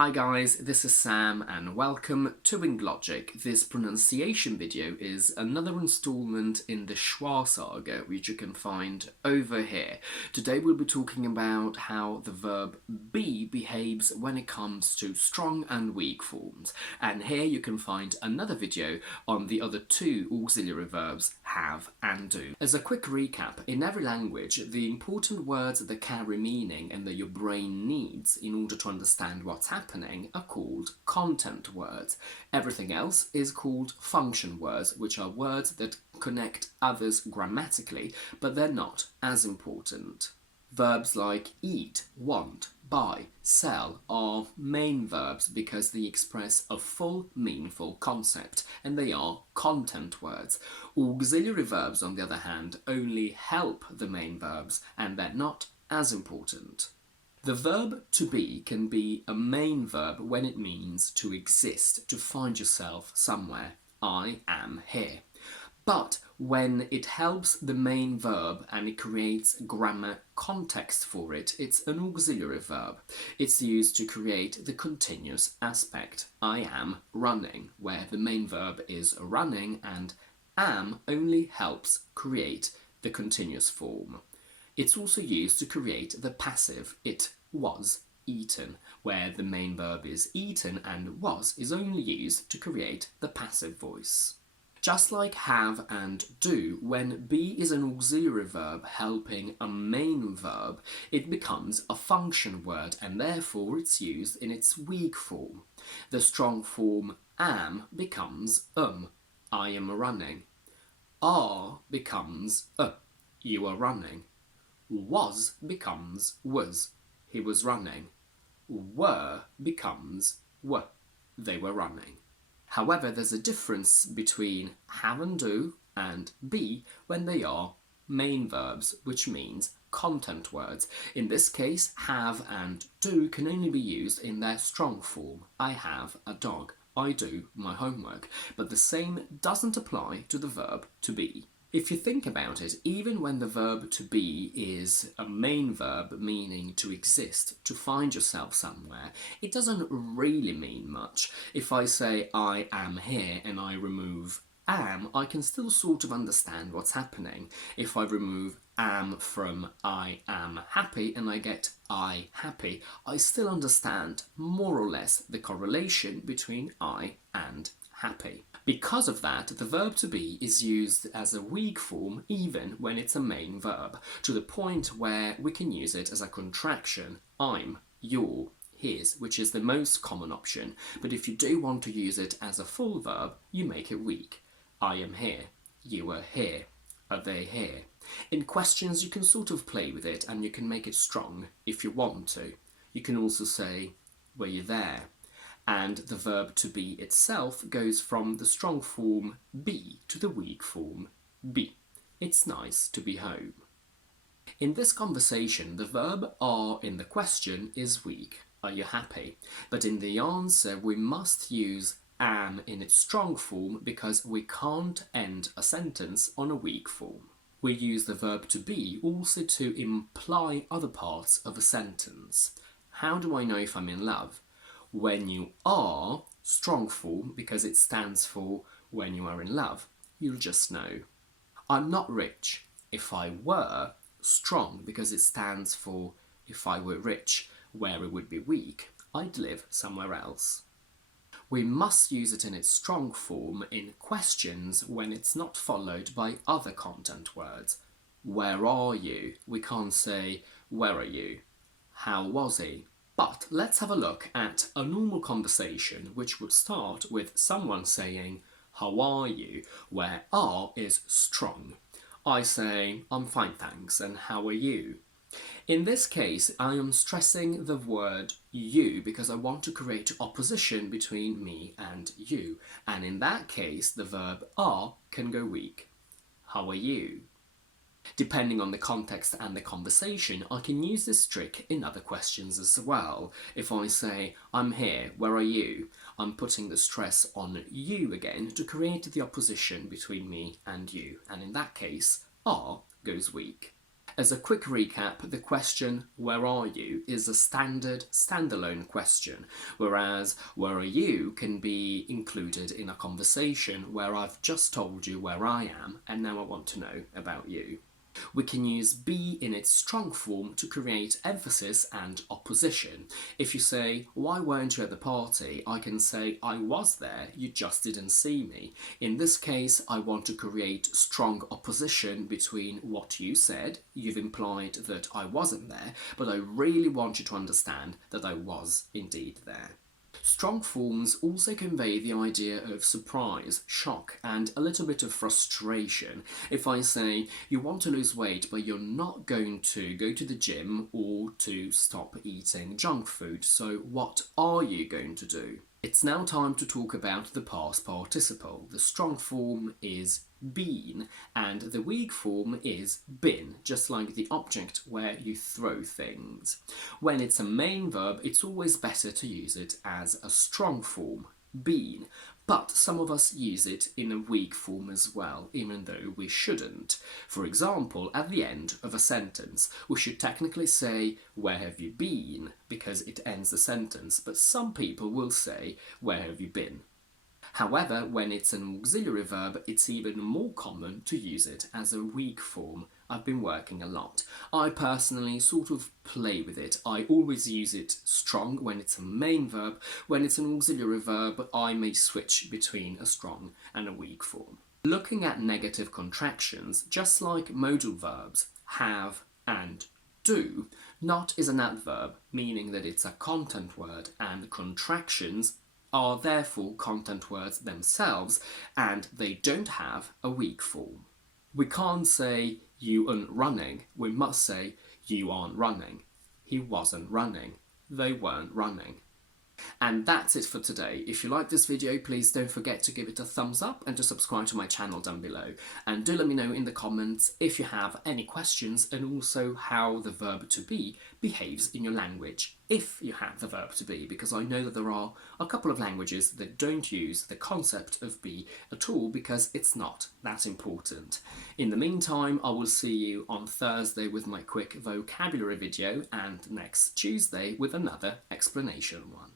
Hi guys, this is Sam and welcome to WingLogic. This pronunciation video is another installment in the SCHWA saga, which you can find over here. Today we'll be talking about how the verb be behaves when it comes to strong and weak forms. And here you can find another video on the other two auxiliary verbs, have and do. As a quick recap, in every language, the important words that carry meaning and that your brain needs in order to understand what's happening are called content words. Everything else is called function words, which are words that connect others grammatically, but they're not as important. Verbs like eat, want, buy, sell are main verbs because they express a full, meaningful concept, and they are content words. Auxiliary verbs, on the other hand, only help the main verbs, and they're not as important. The verb to be can be a main verb when it means to exist, to find yourself somewhere. I am here. But when it helps the main verb and it creates grammar context for it, it's an auxiliary verb. It's used to create the continuous aspect. I am running, where the main verb is running and am only helps create the continuous form. It's also used to create the passive, it was eaten, where the main verb is eaten and was is only used to create the passive voice. Just like have and do, when be is an auxiliary verb helping a main verb, it becomes a function word and therefore it's used in its weak form. The strong form am becomes I am running. Are becomes you are running. Was becomes was, he was running. Were becomes were, they were running. However, there's a difference between have and do and be when they are main verbs, which means content words. In this case, have and do can only be used in their strong form. I have a dog. I do my homework. But the same doesn't apply to the verb to be. If you think about it, even when the verb to be is a main verb meaning to exist, to find yourself somewhere, it doesn't really mean much. If I say I am here and I remove am, I can still sort of understand what's happening. If I remove am from I am happy and I get I happy, I still understand more or less the correlation between I and happy. Because of that, the verb to be is used as a weak form even when it's a main verb, to the point where we can use it as a contraction, I'm, you're, his, which is the most common option. But if you do want to use it as a full verb, you make it weak. I am here, you are here, are they here? In questions you can sort of play with it and you can make it strong if you want to. You can also say, were you there? And the verb to be itself goes from the strong form be to the weak form be. It's nice to be home. In this conversation, the verb are in the question is weak. Are you happy? But in the answer, we must use am in its strong form because we can't end a sentence on a weak form. We use the verb to be also to imply other parts of a sentence. How do I know if I'm in love? When you are, strong form, because it stands for when you are in love, you'll just know. I'm not rich. If I were, strong, because it stands for if I were rich, where it would be weak, I'd live somewhere else. We must use it in its strong form in questions when it's not followed by other content words. Where are you? We can't say, where are you? How was he? But let's have a look at a normal conversation which would start with someone saying, how are you? Where are is strong. I say, I'm fine thanks, and how are you? In this case, I am stressing the word you because I want to create opposition between me and you. And in that case, the verb are can go weak. How are you? Depending on the context and the conversation, I can use this trick in other questions as well. If I say, I'm here, where are you? I'm putting the stress on you again to create the opposition between me and you. And in that case, are goes weak. As a quick recap, the question, where are you, is a standard standalone question, whereas where are you can be included in a conversation where I've just told you where I am and now I want to know about you. We can use be in its strong form to create emphasis and opposition. If you say, why weren't you at the party? I can say, I was there, you just didn't see me. In this case, I want to create strong opposition between what you said. You've implied that I wasn't there, but I really want you to understand that I was indeed there. Strong forms also convey the idea of surprise, shock, and a little bit of frustration. If I say, you want to lose weight, but you're not going to go to the gym or to stop eating junk food, so what are you going to do? It's now time to talk about the past participle. The strong form is been, and the weak form is been, just like the object where you throw things. When it's a main verb, it's always better to use it as a strong form, been, but some of us use it in a weak form as well, even though we shouldn't. For example, at the end of a sentence, we should technically say, where have you been? Because it ends the sentence, but some people will say, where have you been? However, when it's an auxiliary verb, it's even more common to use it as a weak form. I've been working a lot. I personally sort of play with it. I always use it strong when it's a main verb. When it's an auxiliary verb, I may switch between a strong and a weak form. Looking at negative contractions, just like modal verbs, have and do, not is an adverb, meaning that it's a content word, and contractions are therefore content words themselves, and they don't have a weak form. We can't say, you aren't running. We must say, you aren't running. He wasn't running. They weren't running. And that's it for today. If you like this video, please don't forget to give it a thumbs up and to subscribe to my channel down below. And do let me know in the comments if you have any questions and also how the verb to be behaves in your language, if you have the verb to be, because I know that there are a couple of languages that don't use the concept of be at all because it's not that important. In the meantime, I will see you on Thursday with my quick vocabulary video and next Tuesday with another explanation one.